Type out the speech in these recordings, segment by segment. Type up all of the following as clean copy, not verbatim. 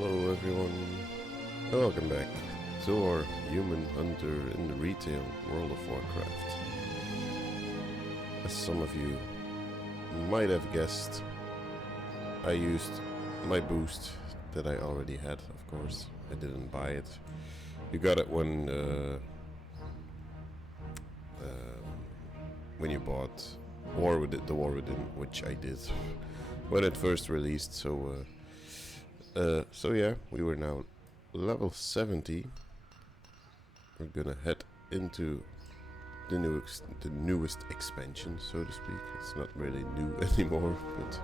Hello everyone, and welcome back to our human hunter in the retail World of Warcraft. As some of you might have guessed, I used my boost that I already had, of course. I didn't buy it. You got it when you bought War Within, the War Within, which I did when it first released, so yeah, we were now level 70. We're gonna head into the newest expansion, so to speak. It's not really new anymore, but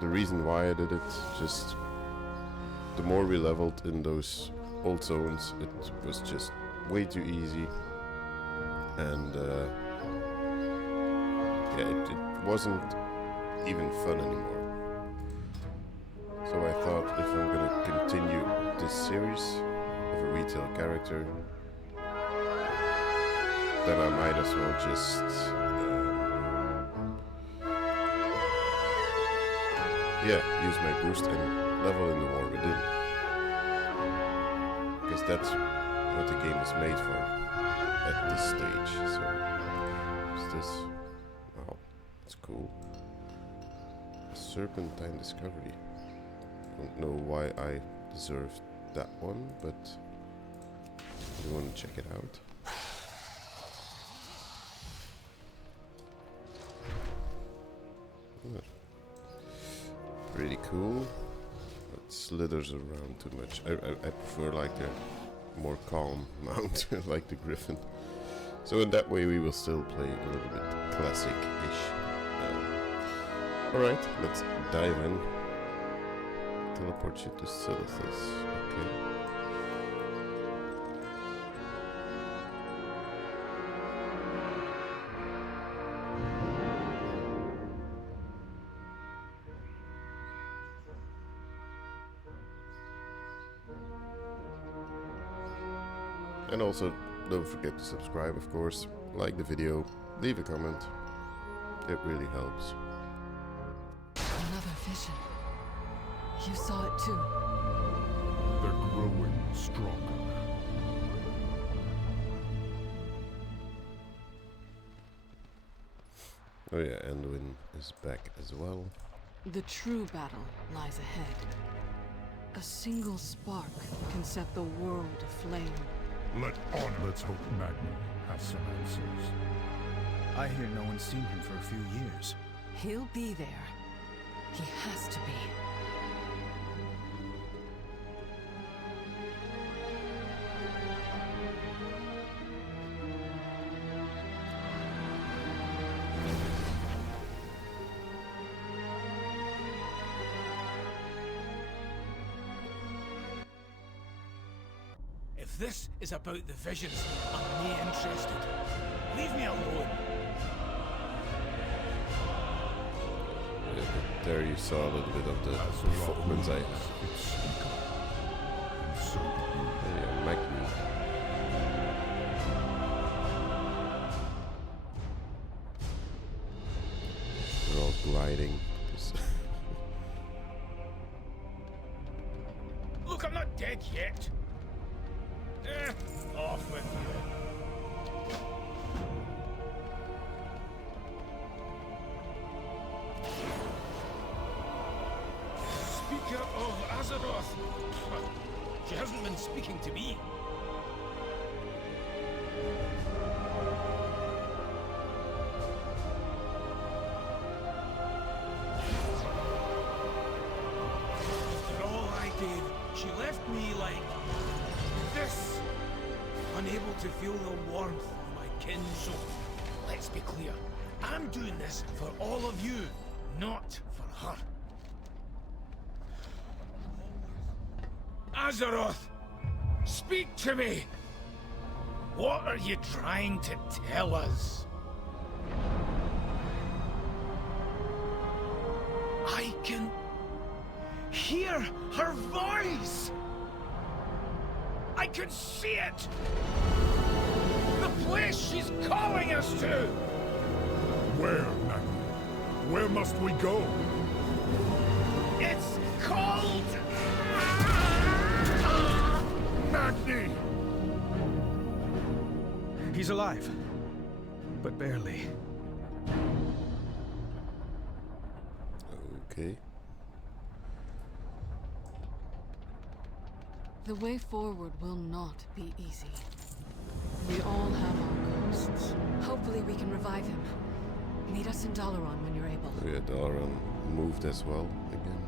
the reason why I did it, just the more we leveled in those old zones, it was just way too easy, and it wasn't even fun anymore. So I thought, if I'm gonna continue this series of a retail character, then I might as well just use my boost and level in the War Within, because that's what the game is made for at this stage. So what's this? Wow, it's cool. Serpentine Discovery. Don't know why I deserved that one, but I want to check it out. Pretty cool. It slithers around too much. I prefer like a more calm mount, like the Griffin. So in that way we will still play a little bit classic-ish. Alright, let's dive in. Teleport you to Silithus. Okay. And also, don't forget to subscribe, of course. Like the video, leave a comment. It really helps. Another vision. You saw it too. They're growing stronger. Oh yeah, Anduin is back as well. The true battle lies ahead. A single spark can set the world aflame. Let's hope Magni has some answers. I hear no one's seen him for a few years. He'll be there. He has to be. If this is about the visions, I'm nae interested. Leave me alone. There you saw a little bit of the performance I have. Yeah, Magni. They're all gliding. Look, I'm not dead yet. Off with you. Speaker of Azeroth. She hasn't been speaking to me. After all I gave, she left me like this. Unable to feel the warmth of my kin, so let's be clear. I'm doing this for all of you, not for her. Azeroth! Speak to me! What are you trying to tell us? I can hear her voice! I can see it! The place she's calling us to! Where, Magni? Where must we go? It's called... Magni! He's alive, but barely. Okay. The way forward will not be easy. We all have our ghosts. Hopefully we can revive him. Meet us in Dalaran when you're able. Oh yeah, Dalaran moved as well again.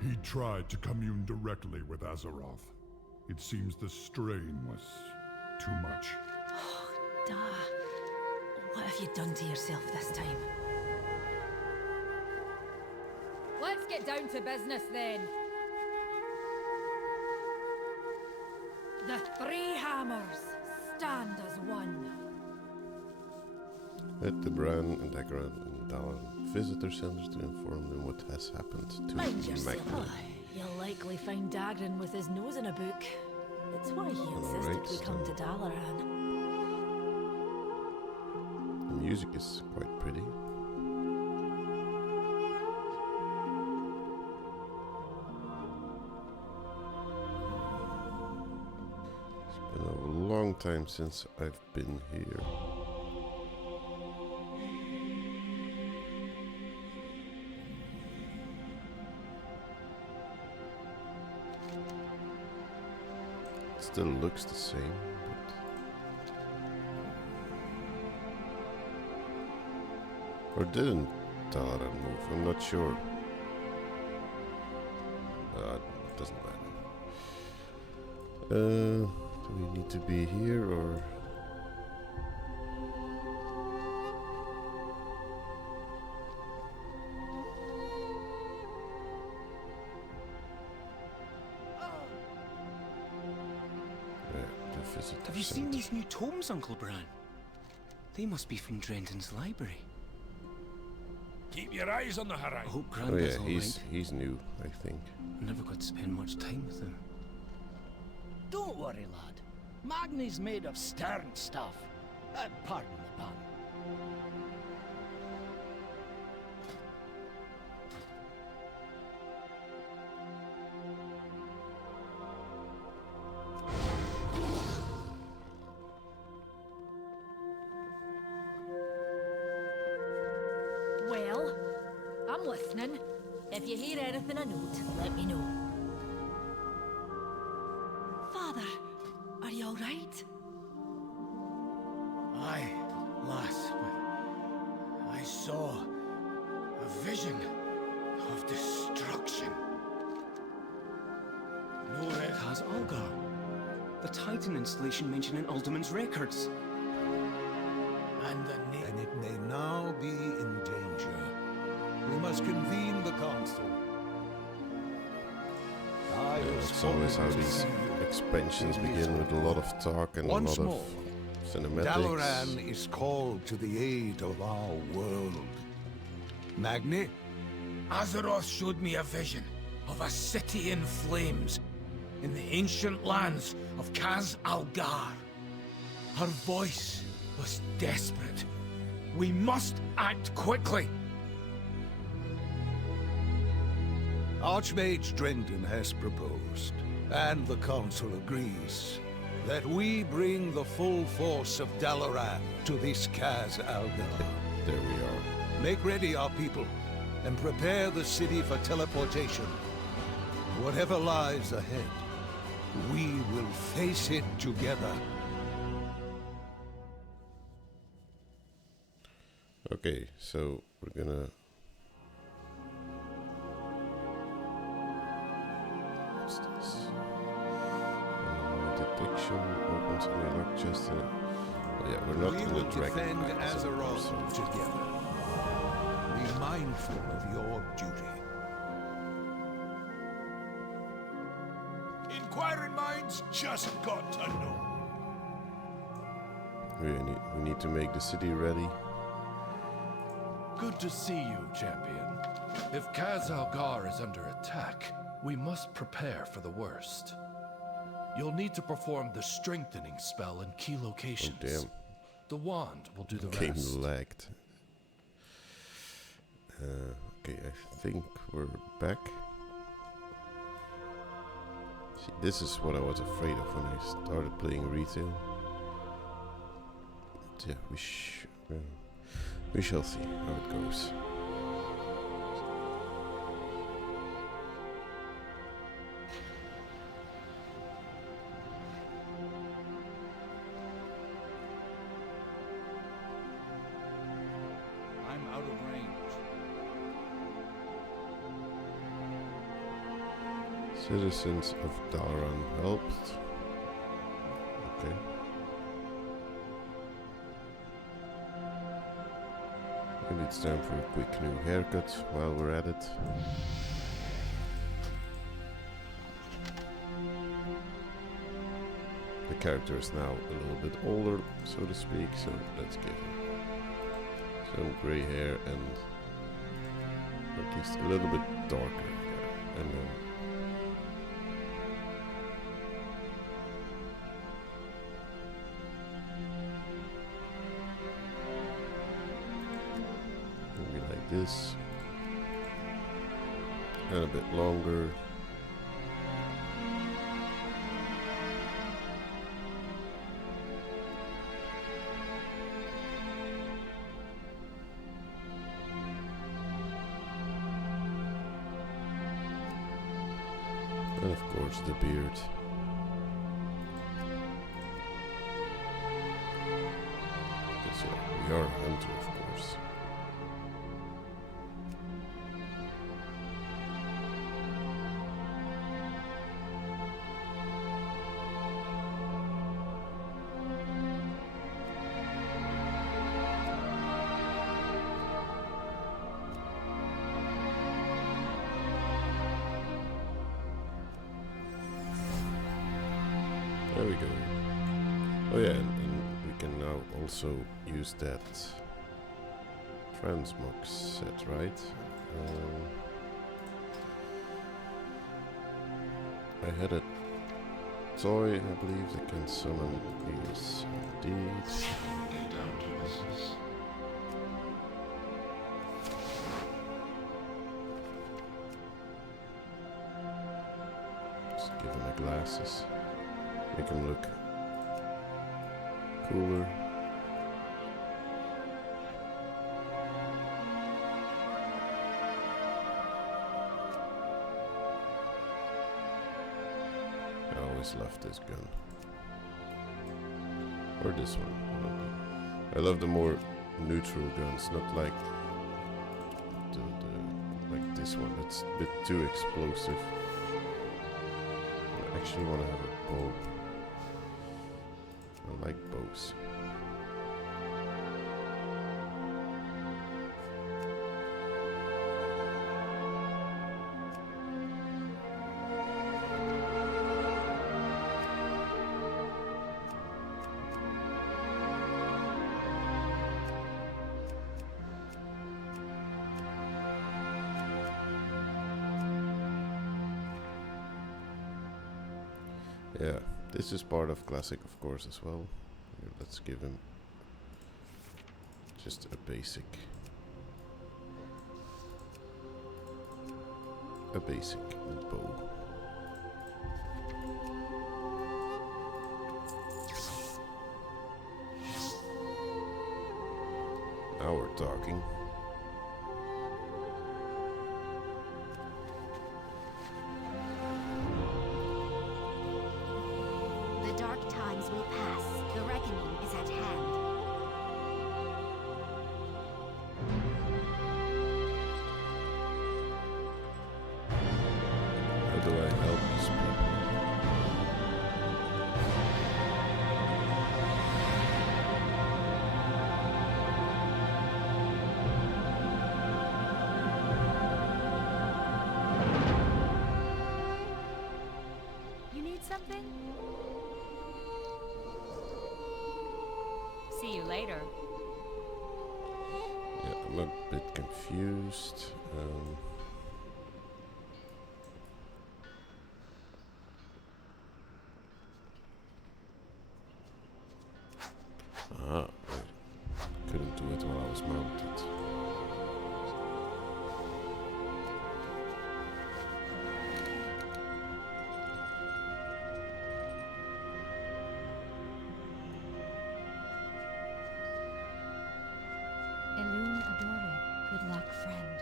He tried to commune directly with Azeroth. It seems the strain was too much. Da. What have you done to yourself this time? Let's get down to business then. The three hammers stand as one. At the Bran and Dagran and Dalaran visitor centers to inform them what has happened to Mind yourself. Magni. You'll likely find Dagran with his nose in a book. It's why he insisted Alright, we come to Dalaran. The music is quite pretty. It's been a long time since I've been here. Still looks the same, but... Or didn't Dalaran move? I'm not sure. It doesn't matter. Do we need to be here or... Have you seen these new tomes, Uncle Bran? They must be from Drenton's library. Keep your eyes on the I horizon. hope Oh Grandpa's yeah, alright. he's new, I think. I never got to spend much time with him. Don't worry, lad. Magni's made of stern stuff. Pardon the pun. Well, I'm listening. If you hear anything I note, let me know. Father, are you all right? Aye, lass, but I saw a vision of destruction. No rest. Kaz Algar. The Titan installation mentioned in Alderman's records. And the name. And it may now be in danger. We must convene the council. It's always how these expansions begin with a lot of talk and Once a lot more, of cinematics. Dalaran is called to the aid of our world. Magni? Azeroth showed me a vision of a city in flames in the ancient lands of Kaz Algar. Her voice was desperate. We must act quickly. Archmage Drendon has proposed, and the council agrees, that we bring the full force of Dalaran to this Kaz Algar. There we are. Make ready, our people, and prepare the city for teleportation. Whatever lies ahead, we will face it together. Okay, so we're gonna just in it. Oh, yeah, we're not We in the will dragon. defend Knights, of course, Azeroth so- together. Be mindful of your duty. Inquiring minds just got to know. We need to make the city ready. Good to see you, champion. If Kaz Algar is under attack, we must prepare for the worst. You'll need to perform the strengthening spell in key locations. Oh, damn. The wand will do the Game rest. lagged. Okay, I think we're back. See, this is what I was afraid of when I started playing retail. But yeah, we shall see how it goes. I'm out of range. Citizens of Dalaran helped. Okay. Maybe it's time for a quick new haircut while we're at it. The character is now a little bit older, so to speak, so let's give him some grey hair and at least a little bit darker hair. And then maybe like this. And a bit longer. And of course the beard. Because we are a hunter, of course. There we go. Oh yeah, and we can now also use that transmog set, right? I had a toy, I believe, that can summon these. Indeed. Down to business. Just give him the glasses. Make him look cooler. I always loved this gun. Or this one. I love the more neutral guns, not like like this one. It's a bit too explosive. I actually want to have a bow. I like bows. Yeah, this is part of Classic, of course, as well. Here, let's give him just a basic bow. Now we're talking. The dark times will pass. The reckoning is at hand. How do I help these people? something? See you later. Yeah, I'm a bit confused. I couldn't do it while I was mounted. Elune Adore, good luck, friend.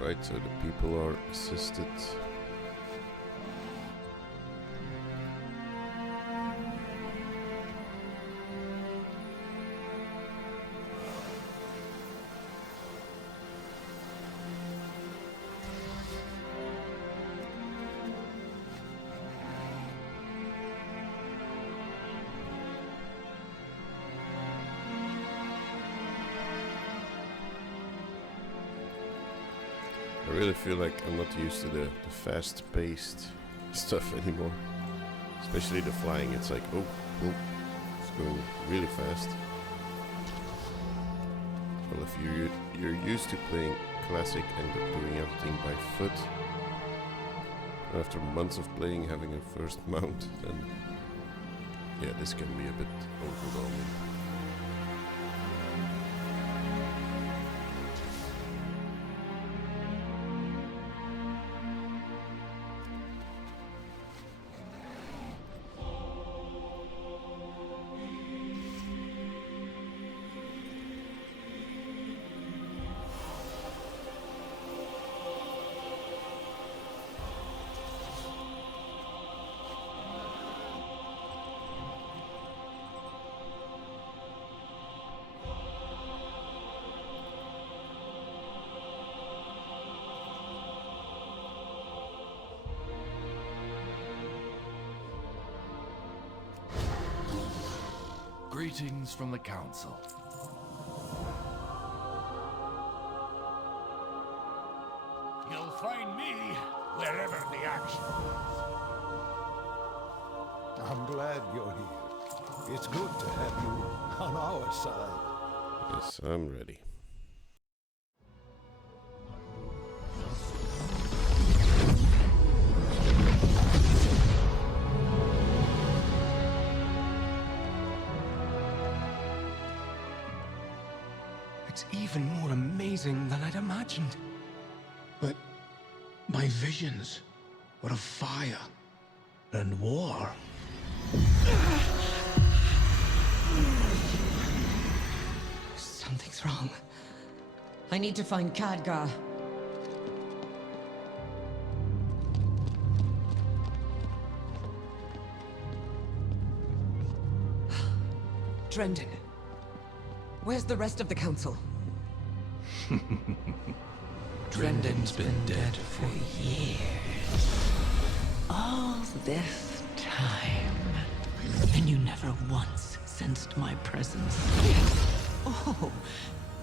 Right, so the people are assisted. I really feel like I'm not used to the fast-paced stuff anymore. Especially the flying, it's like, oh, it's going really fast. Well, if you're used to playing classic and doing everything by foot, after months of playing, having a first mount, then yeah, this can be a bit overwhelming. Greetings from the Council. You'll find me wherever the action is. I'm glad you're here. It's good to have you on our side. Yes, I'm ready. It's even more amazing than I'd imagined. But my visions were of fire and war. Something's wrong. I need to find Khadgar. Drendon. Where's the rest of the council? Drendon's been dead for years. All this time. And you never once sensed my presence. Oh,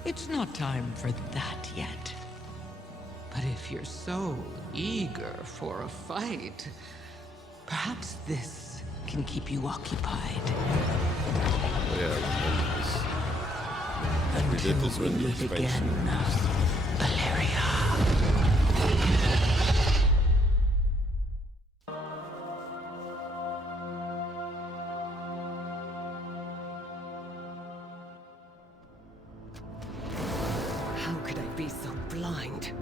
it's not time for that yet. But if you're so eager for a fight, perhaps this can keep you occupied. Yeah, we did this when the expansion released. Valeria. How could I be so blind?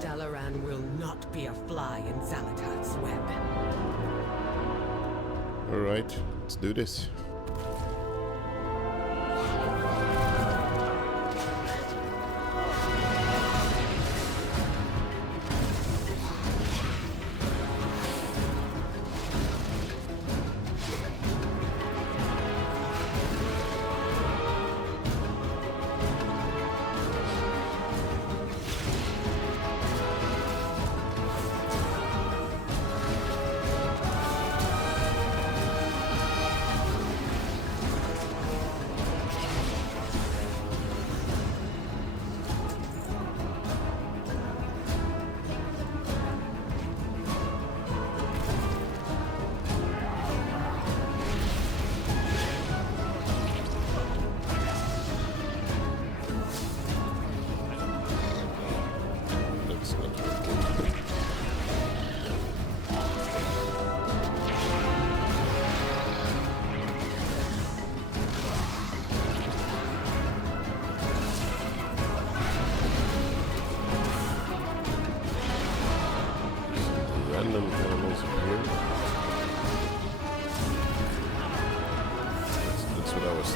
Dalaran will not be a fly in Xanatar's web. Alright, let's do this.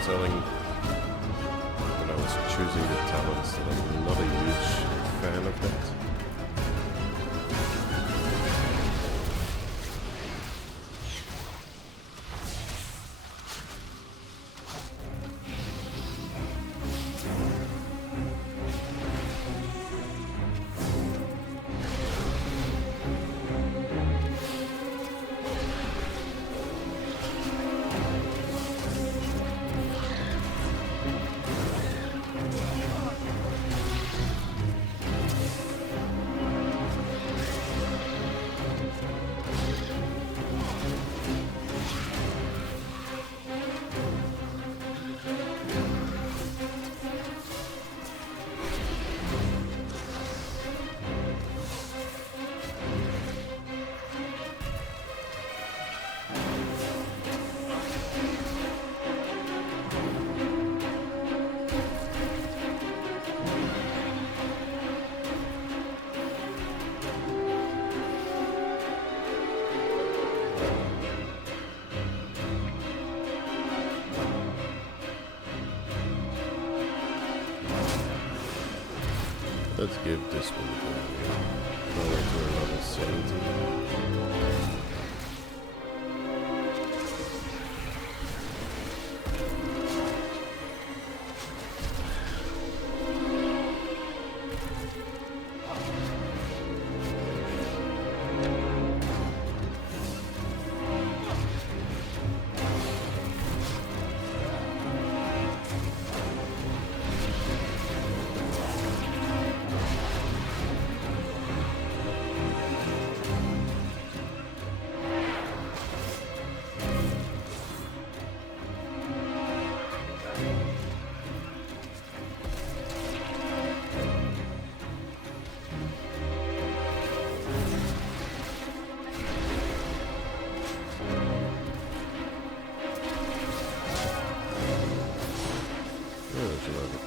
telling when I was choosing the talents that I'm not a huge fan of that. Let's give this one a go. Go into level 17.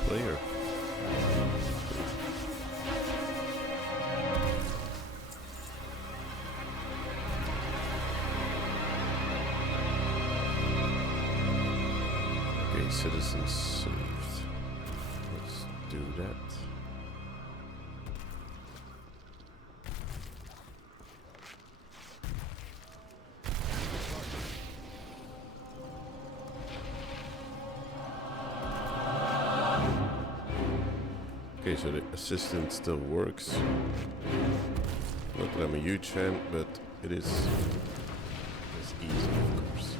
Player. Okay, citizens saved. Let's do that. Okay, so the assistant still works. Not that I'm a huge fan, but it is easy, of course.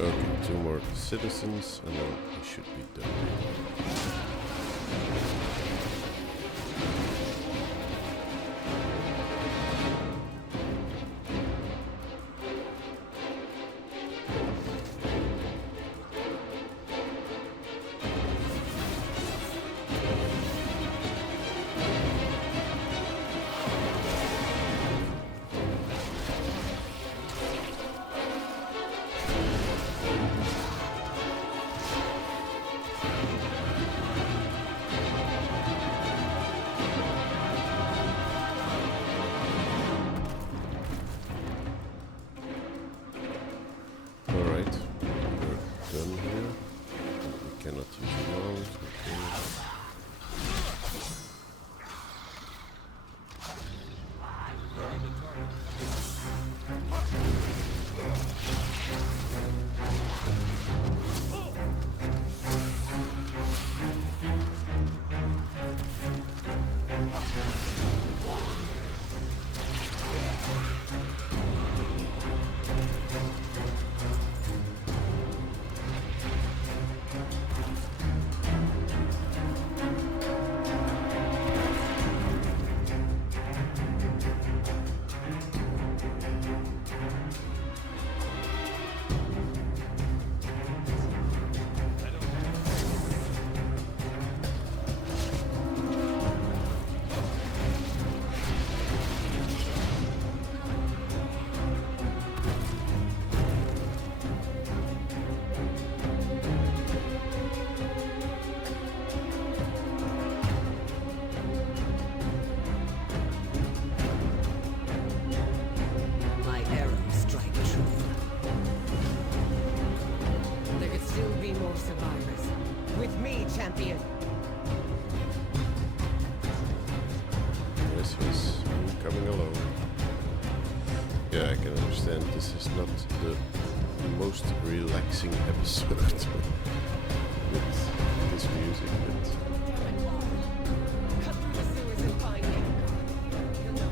Okay, 2 more citizens and then we should be done. Yeah, I can understand this is not the most relaxing episode with this music, but Cut through the sewers and find him. You'll know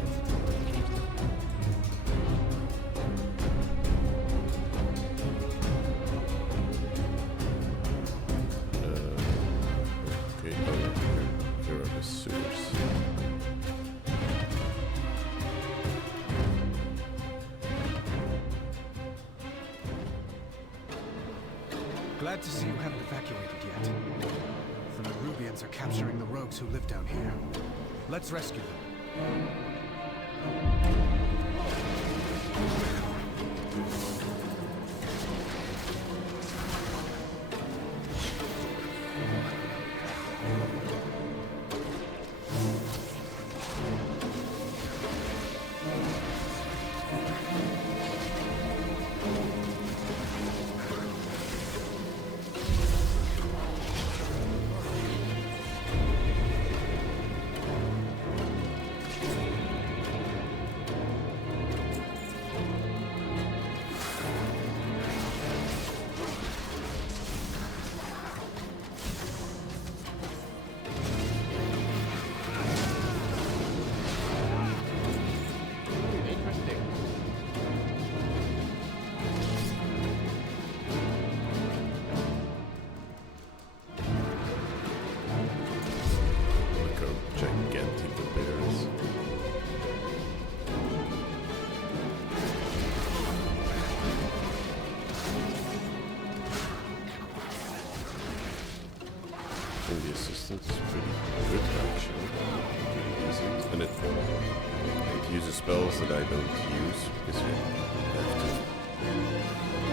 okay, here are the sewers. Glad to see you haven't evacuated yet. The Nerubians are capturing the rogues who live down here. Let's rescue them. The assistant is pretty good actually. And it uses spells that I don't use because you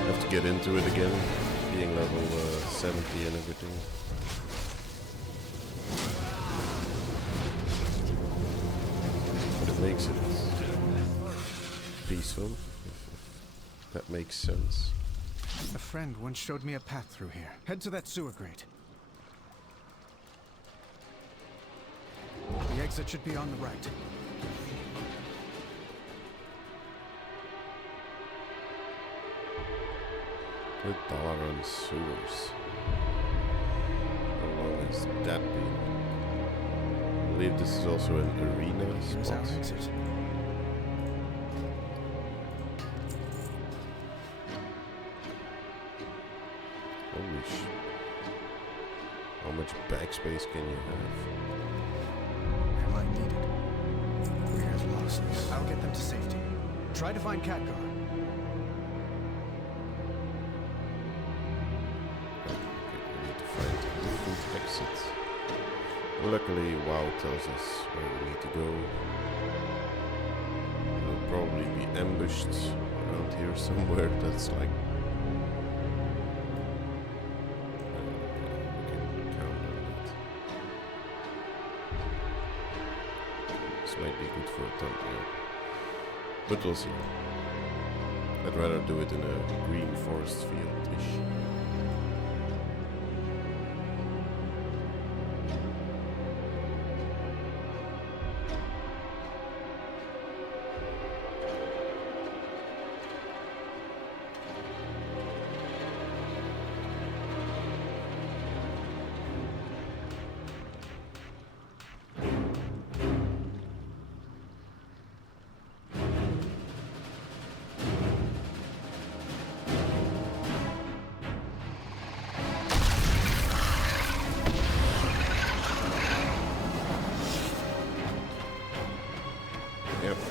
have to get into it again, being level 70 and everything. But it makes it peaceful, if that makes sense. A friend once showed me a path through here. Head to that sewer grate. The exit should be on the right. The Dalaran sewers. How long has that been? I believe this is also an arena Here's spot. our exit. Holy sh! How much backspace can you have? I might need it. Weird losses. I'll get them to safety. Try to find Khadgar. Okay, we need to find different exits. Luckily, WoW tells us where we need to go. We'll probably be ambushed around here somewhere. That's like. We can count on that. This might be good for a thumbnail. But we'll see. I'd rather do it in a green forest field-ish.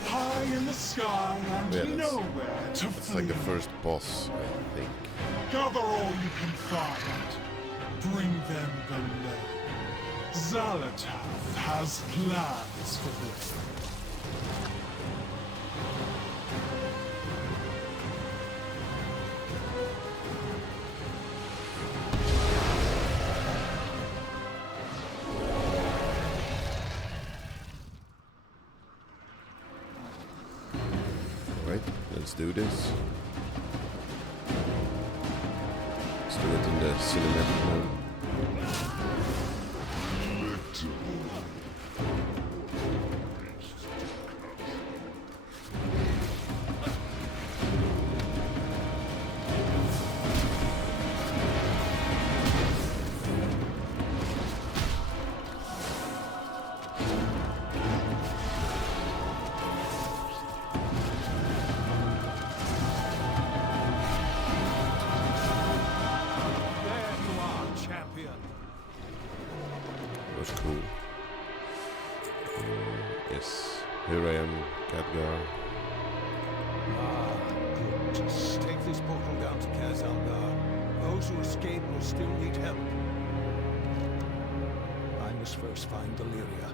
High in the sky and Yeah, nowhere to it's flee. like the first boss, I think. Gather all you can find. Bring them the lead. Zalatath has plans for them. Right, let's do this. Let's do it in the cinematic mode. Just take this portal down to Kazalgar. Those who escape will still need help. I must first find Deliria.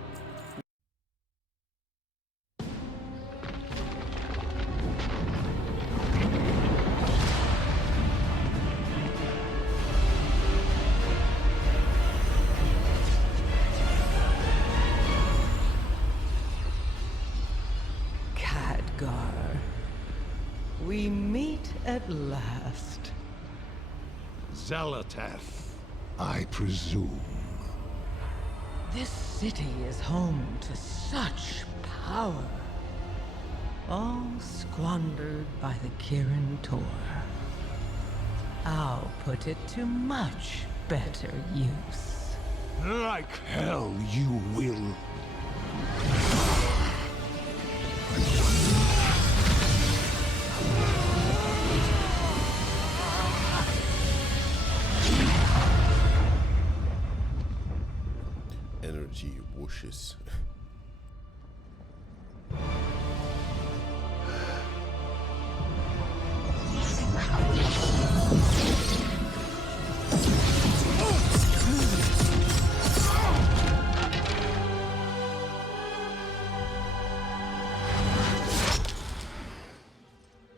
We meet at last. Zalateth, I presume. This city is home to such power. All squandered by the Kirin Tor. I'll put it to much better use. Like hell you will. Energy whooshes.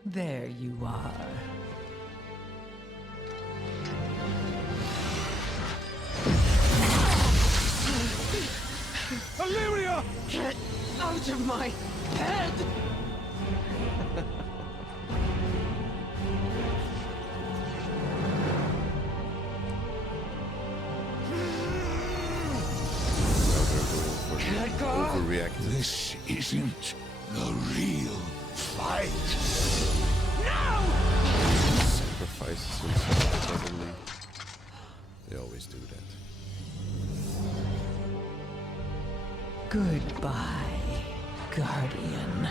There you are. Deliria! Get out of my head! Overreacted. This isn't the real fight. No! Sacrifices himself suddenly. They always do that. Goodbye, Guardian.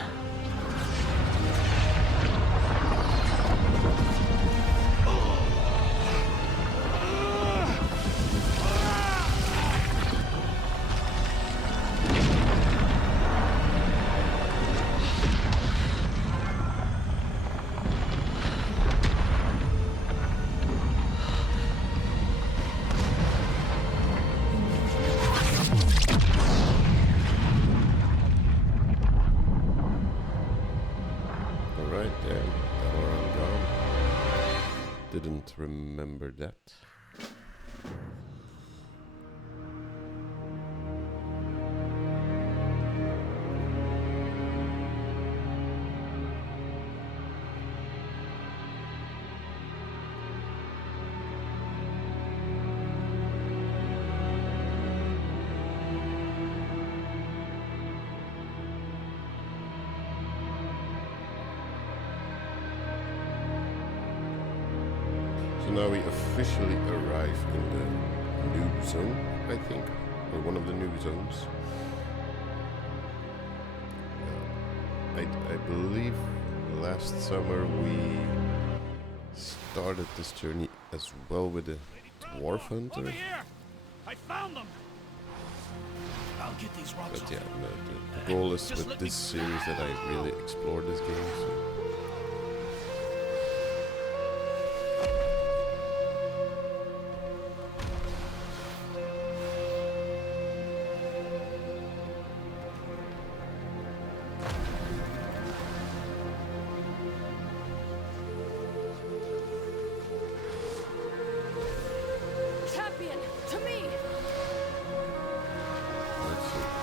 Didn't remember that. Now we officially arrive in the new zone, I think, or one of the new zones. I believe last summer we started this journey as well with the Dwarf Hunter. Over here! I found them! I'll get these rocks. But yeah, no, the goal is with this series that I really explore this game. So.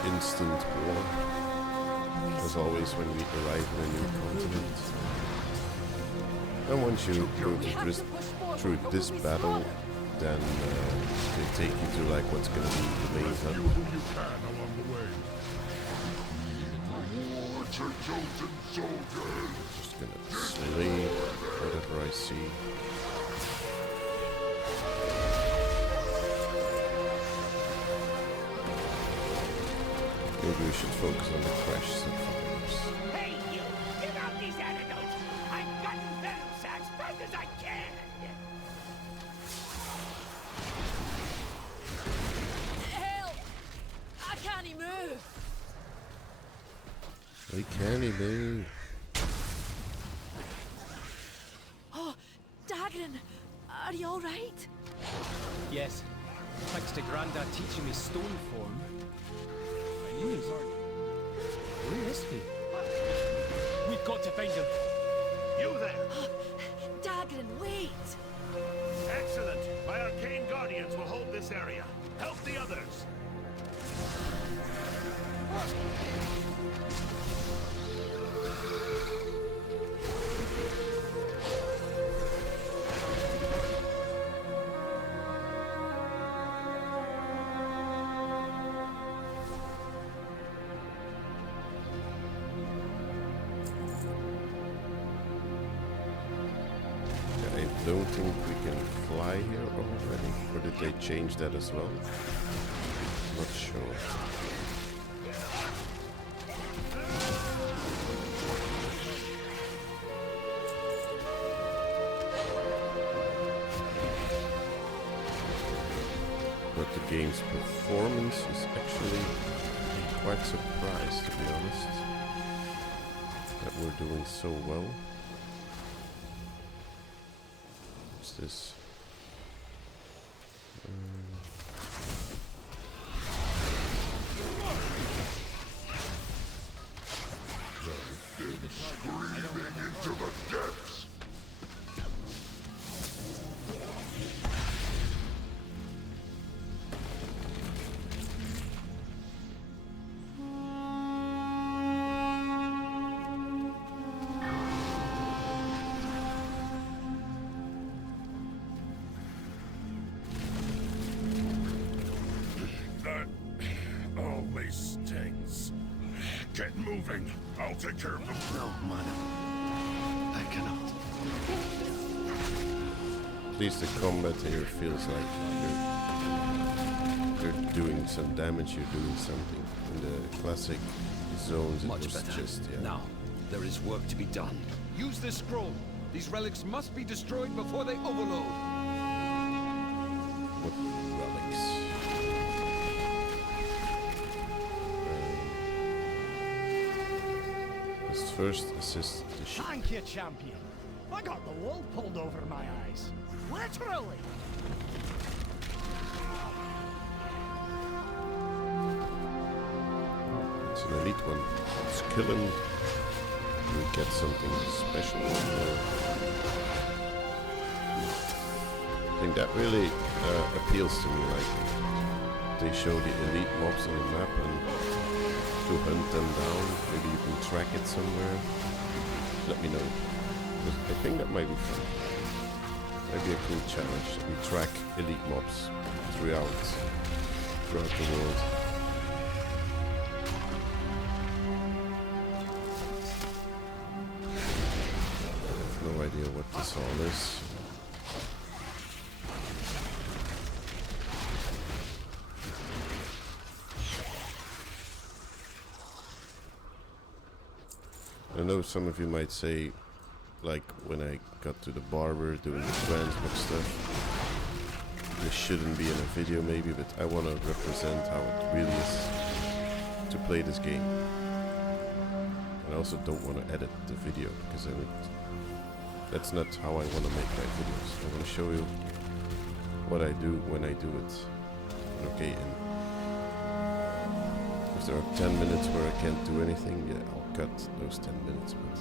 Instant war, as always when we arrive in a new continent. And once you go through this battle, then they take you to like what's going to be the main hub. Just gonna slay whatever I see. Maybe we should focus on the crash survivors. Hey, you! Give out these antidotes! I've gotten venom sacks fast as I can! Help! I can't move! We can't move. Dagran, are you alright? Yes. Thanks to Grandad teaching me stone form. I knew he was already... Where is he? We've got to find him. You there! Dagran, wait! Excellent! My arcane guardians will hold this area. Help the others! I don't think we can fly here already, or did they change that as well? Not sure. But the game's performance is actually quite surprised, to be honest, that we're doing so well. What's this? Screaming into the depths! That always stings. Get moving. I'll take care of them. No, madam. I cannot. At least the combat here feels like you're doing some damage, you're doing something. In the classic zones, it Much was better. just, yeah. Now, there is work to be done. Use this scroll. These relics must be destroyed before they overload. What relics? Let's first assist the ship. Thank you, champion. I got the wool pulled over my eyes. Literally. It's an elite one. Let's kill him. We get something special. I think that really appeals to me. Like they show the elite mobs on the map, and to hunt them down, maybe you can track it somewhere. Let me know. I think that might be fun. Might be a cool challenge. We track elite mobs throughout the world. No idea what this all is. I know some of you might say, like when I got to the barber doing the transmog stuff, this shouldn't be in a video maybe, but I want to represent how it really is to play this game. And I also don't want to edit the video, because that's not how I want to make my videos. I want to show you what I do when I do it. Okay, and if there are 10 minutes where I can't do anything, yeah, I'll cut those 10 minutes, but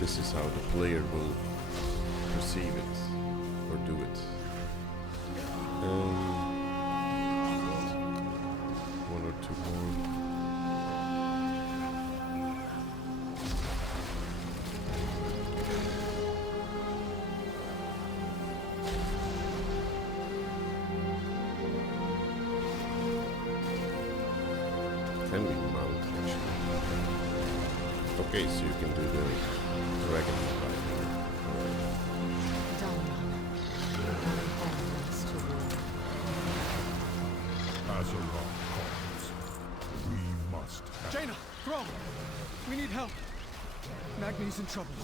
this is how the player will perceive it, or do it. One or two more. Can we mount, actually? Okay, so you can do the dragon fight. Azeroth calls. We must have... Jaina! Throm! We need help! Magni's in trouble.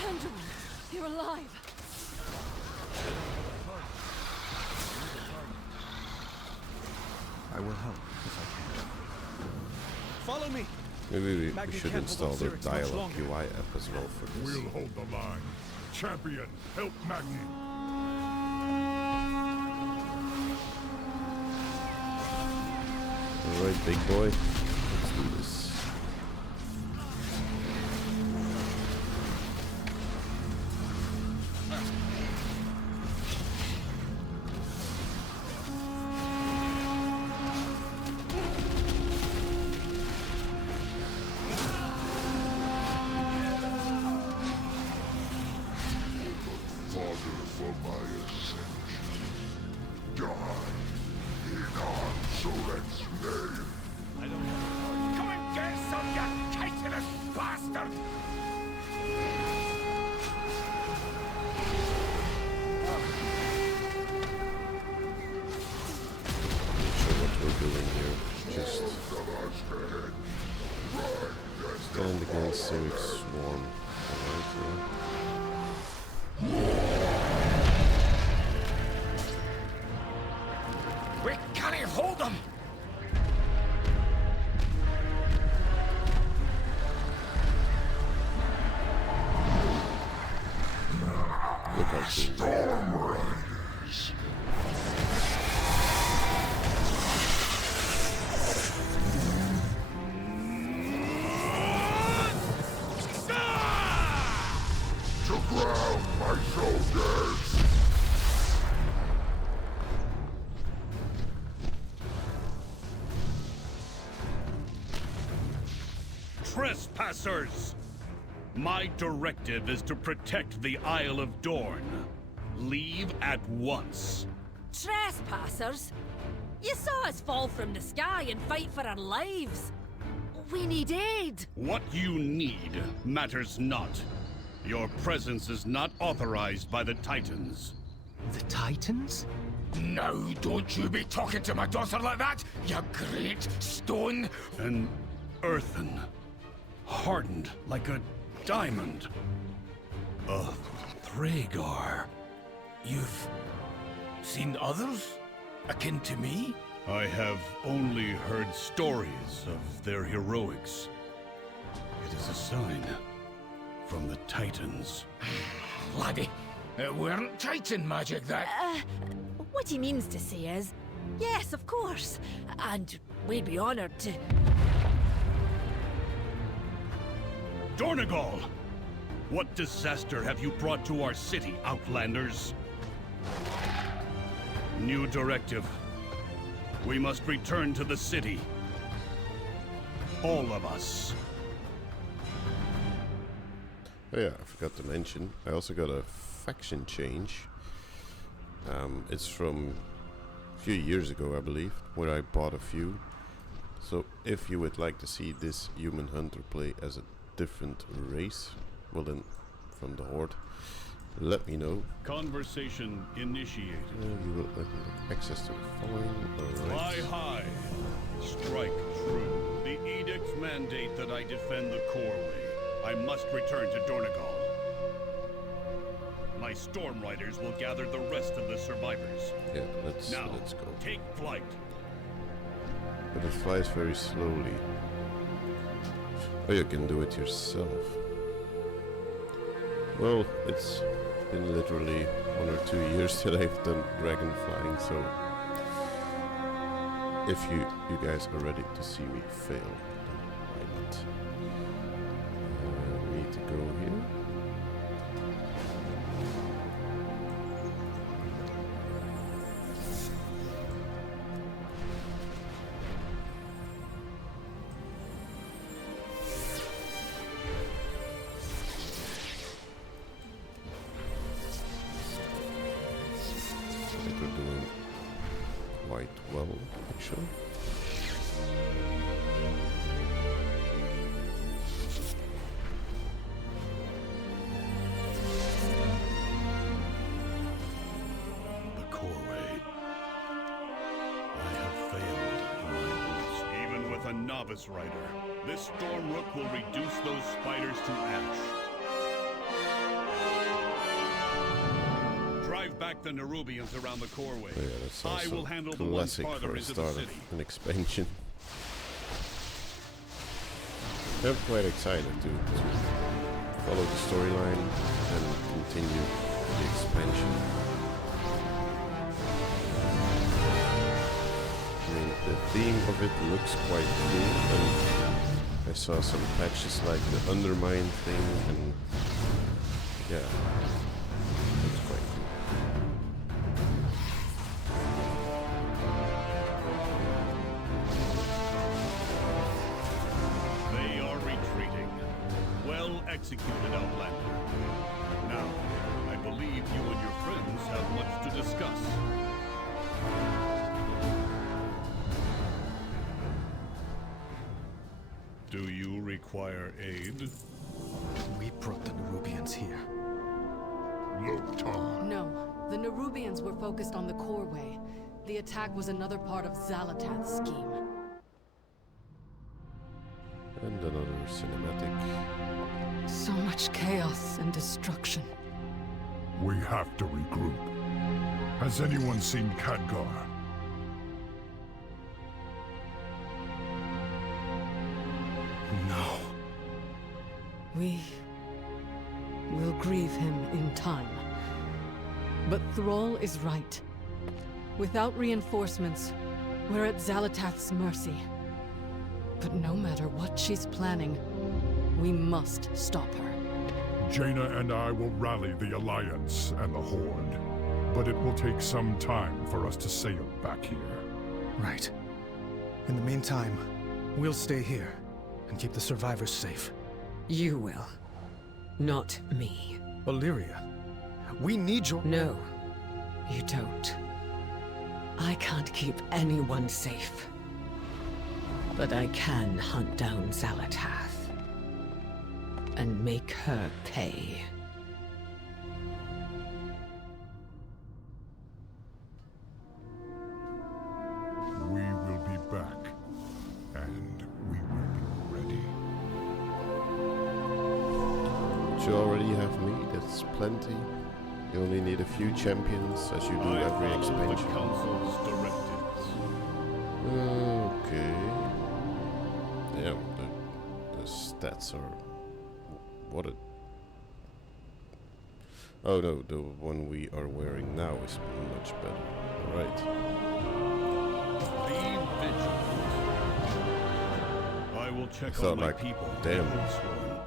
Pendulum, you're alive. I will help if I can. Follow me! Maybe we should install the dialogue UI app as well for this. We'll hold the line. Champion, help Magni. Alright, big boy. Let's do this. Come and get some, you chitinous bastard! Not sure what we're doing here. Just stand against Civic Swarm. Alright, yeah. We can't hold them! Look how cool. To ground, my soldiers! Trespassers! My directive is to protect the Isle of Dorn. Leave at once. Trespassers? You saw us fall from the sky and fight for our lives. We need aid. What you need matters not. Your presence is not authorized by the Titans. The Titans? Now don't you be talking to my daughter like that, you great stone! An earthen, hardened like a diamond. A Thragar. You've seen others akin to me? I have only heard stories of their heroics. It is a sign from the Titans. Laddie, it weren't Titan magic that... What he means to say is, yes, of course. And we'd be honored to... Dornegal! What disaster have you brought to our city, Outlanders? New directive. We must return to the city. All of us. Oh yeah, I forgot to mention, I also got a faction change. It's from a few years ago, I believe, where I bought a few. So if you would like to see this human hunter play as a different race, well then, from the Horde, let me know. Conversation initiated. You will have access to the following. Fly high, strike true. The edicts mandate that I defend the Coreway. I must return to Dornegal. My storm riders will gather the rest of the survivors. Yeah, let's now, go. Take flight. But it flies very slowly. Oh, you can do it yourself. Well, it's been literally 1 or 2 years that I've done dragon flying, so if you guys are ready to see me fail, then why not? We need to go here. I think we're doing quite well, actually. The Coreway. I have failed in my boots. Even with a novice rider, this storm rook will reduce those spiders to ash. Drive back the Nerubians around the Coreway. Oh yeah, that's also I will handle the ones classic farther for a into start the of city. an expansion. I'm quite excited to follow the storyline and continue the expansion. I mean, the theme of it looks quite cool, and I saw some patches like the Undermine thing, and yeah, looks quite cool. Executed, Outlander. Now, I believe you and your friends have much to discuss. Do you require aid? We brought the Nerubians here. No, the Nerubians were focused on the Coreway. The attack was another part of Xalatath's scheme. And another cinematic. So much chaos and destruction. We have to regroup. Has anyone seen Khadgar? No. We will grieve him in time. But Thrall is right. Without reinforcements, we're at Xalatath's mercy. But no matter what she's planning, we must stop her. Jaina and I will rally the Alliance and the Horde. But it will take some time for us to sail back here. Right. In the meantime, we'll stay here and keep the survivors safe. You will. Not me. Illyria, we need your— No, you don't. I can't keep anyone safe. But I can hunt down Xalatath. And make her pay. We will be back. And we will be ready. You already have me, that's plenty. You only need a few champions, as you do every expansion. The Council's directives. Okay. Yeah, the stats are... What a... Oh no, the one we are wearing now is much better. Alright. Be vigilant. I will check on my people. Damn,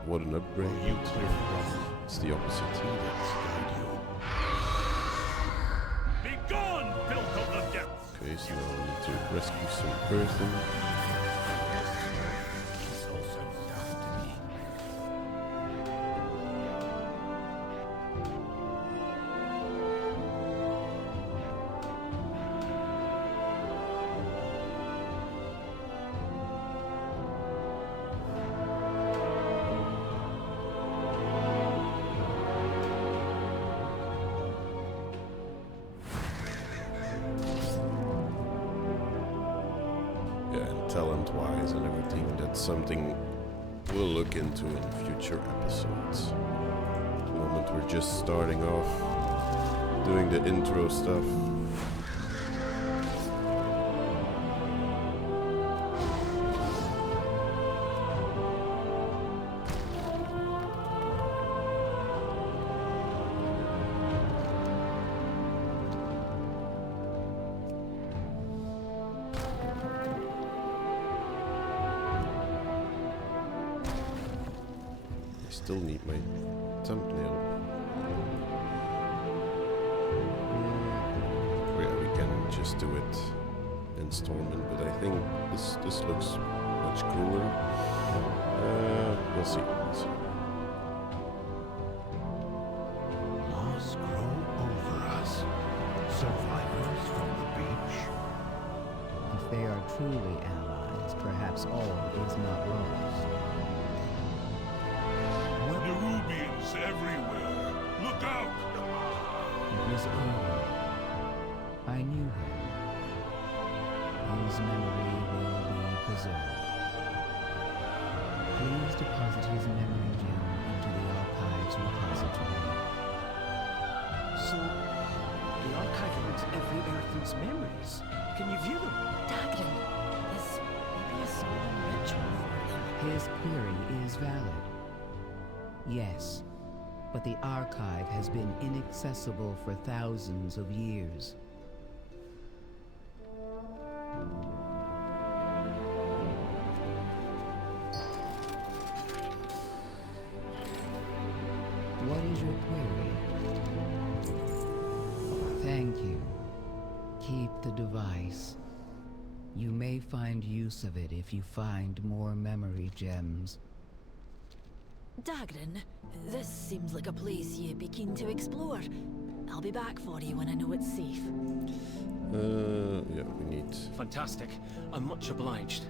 what an upgrade. You clear It's the opposite. Let's guide you. Be gone, filth of the depths! Okay, so now we need to rescue some person. Talent-wise and everything, that's something we'll look into in future episodes. At the moment we're just starting off doing the intro stuff. Still need my thumbnail. Yeah, we can just do it installment, but I think this looks much cooler. We'll see. Moss grow over us. Survivors from the beach. If they are truly allies, perhaps all is not lost. Nerubians everywhere! Look out! It was Owen. I knew him. His memory will be preserved. Please deposit his memory gem into the Archive's repository. So, the Archive holds every Earthen's memories. Can you view them? Dagran, this may be a small ritual for him. His query is valid. Yes, but the archive has been inaccessible for thousands of years. What is your query? Thank you. Keep the device. You may find use of it if you find more memory gems. Dagrin, this seems like a place you'd be keen to explore. I'll be back for you when I know it's safe. Yeah, we need... Fantastic. I'm much obliged.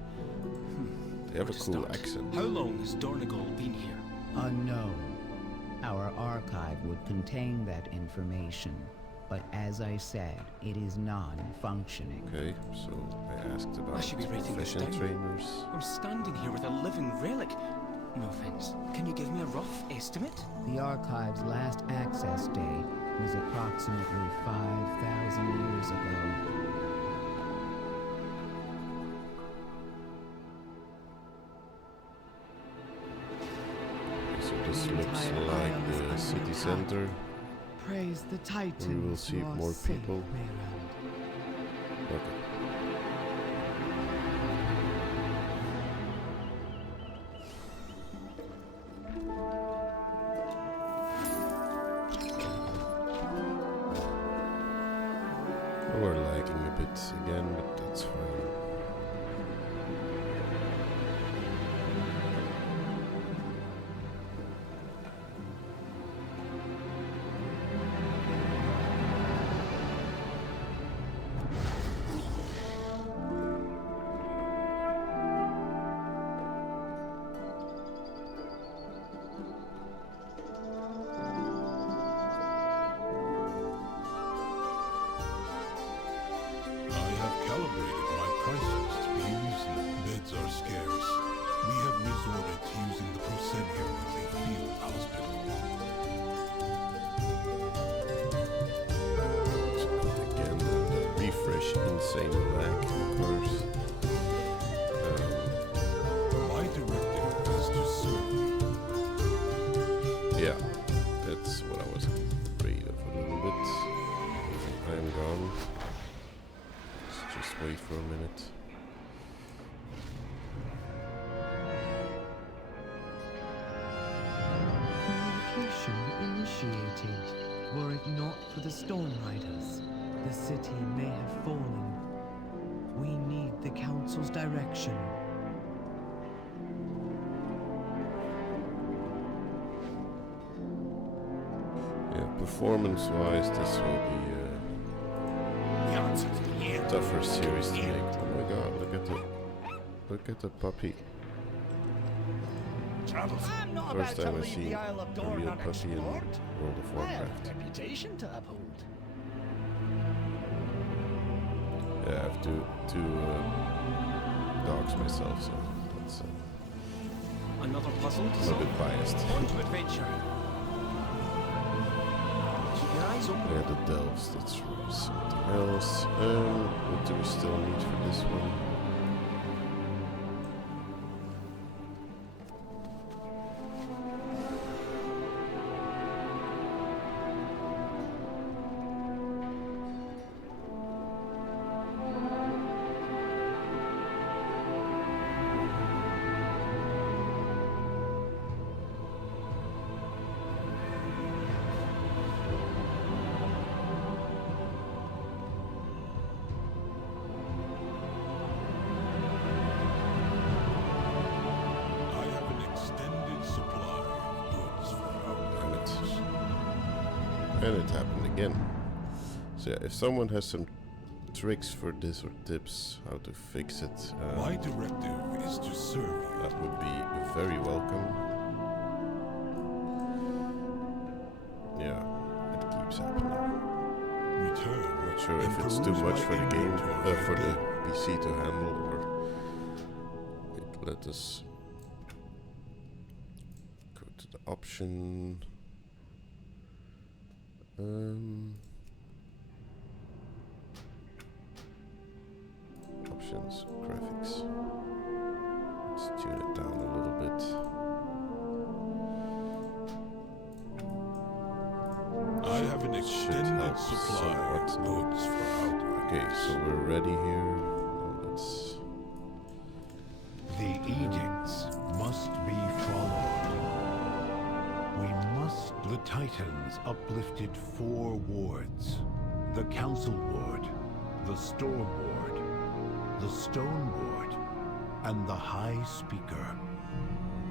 They have a cool accent. How long has Dornegal been here? Unknown. Our archive would contain that information, but as I said, it is non-functioning. Okay, so I asked about I should be writing this professional down. trainers. I'm standing here with a living relic. No offense. Can you give me a rough estimate? The archive's last access date was approximately 5,000 years ago. So this looks like the city center. Praise the Titans. We will see more people. Okay. We're lagging a bit again, but that's fine. Insane lag, of course. My directive is to serve. Yeah, that's what I was afraid of a little bit. I'm gone. Let's just wait for a minute. Communication initiated. Were it not for the Storm Riders, the city may have fallen. We need the Council's direction. Yeah, performance-wise, this will be a tougher series to make. Oh my god, look at the puppy. I'm not First about time to I've leave seen the Isle of a Dorne real puppy in World unexplored. of I have a Warcraft. reputation to uphold. Yeah, I have two dogs myself, so that's Another puzzle to a little solve. bit biased. On to adventure. Keep your eyes open. Yeah, the delves, that's really something else. What do we still need for this one? And it happened again. So yeah, if someone has some tricks for this or tips how to fix it, my directive is to serve you. That would be very welcome. Yeah, it keeps happening. Return. Not sure if it's too much for the game, for the PC to handle, or let us go to the option. Options, graphics. Let's tune it down a little bit. I have an extended supply of goods for outriders. Okay, so we're ready here. Let's... The edicts must be followed. We must... The Titans uplifted 4 wards. The Council Ward, the Storm Ward, the Stone Ward, and the High Speaker.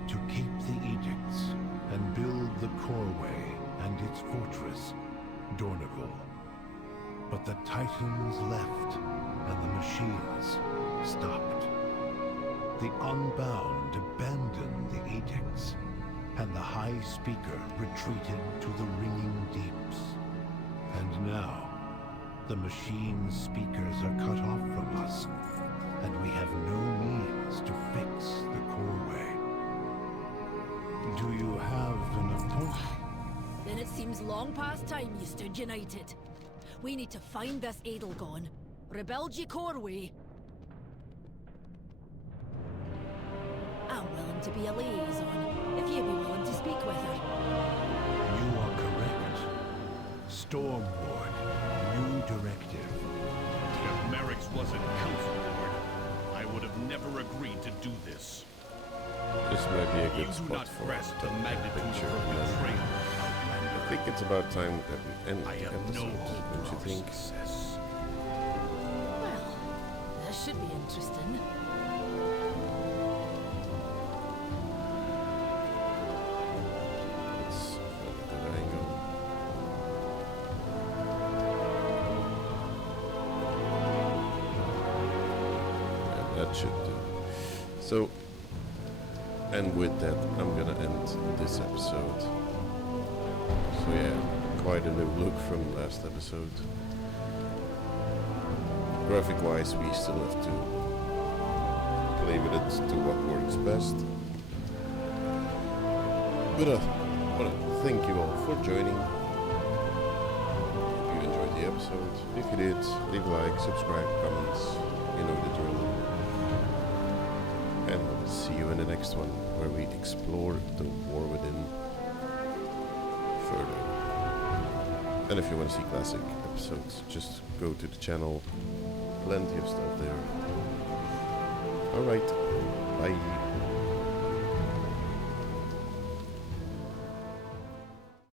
To keep the edicts and build the Coreway and its fortress, Dornival. But the Titans left, and the machines stopped. The Unbound abandoned the edicts, and the High Speaker retreated to the Ringing Deeps. And now, the machine speakers are cut off from us, and we have no means to fix the Coreway. Do you have an appointment? Then it seems long past time you stood united. We need to find this Edelgone, rebuild your Coreway. I'm willing to be a liaison, if you'd be willing to speak with her. You are correct. Storm Ward, new directive. If Merrick's wasn't Council Ward, I would have never agreed to do this. This might be a good You do spot not for grasp the the magnitude picture. of her betrayal. I think it's about time that we end I the have episode, no hope don't you for think? success. Well, this should be interesting. Let's find a good angle. Yeah, that should do. So, and with that, I'm gonna end this episode. So yeah, quite a new look from last episode. Graphic-wise, we still have to play with it to what works best. But I want to thank you all for joining. Hope you enjoyed the episode. If you did, leave a like, subscribe, comments. You know the drill. And we'll see you in the next one, where we explore the War Within further. And if you want to see classic episodes, just go to the channel. Plenty of stuff there. Alright, bye.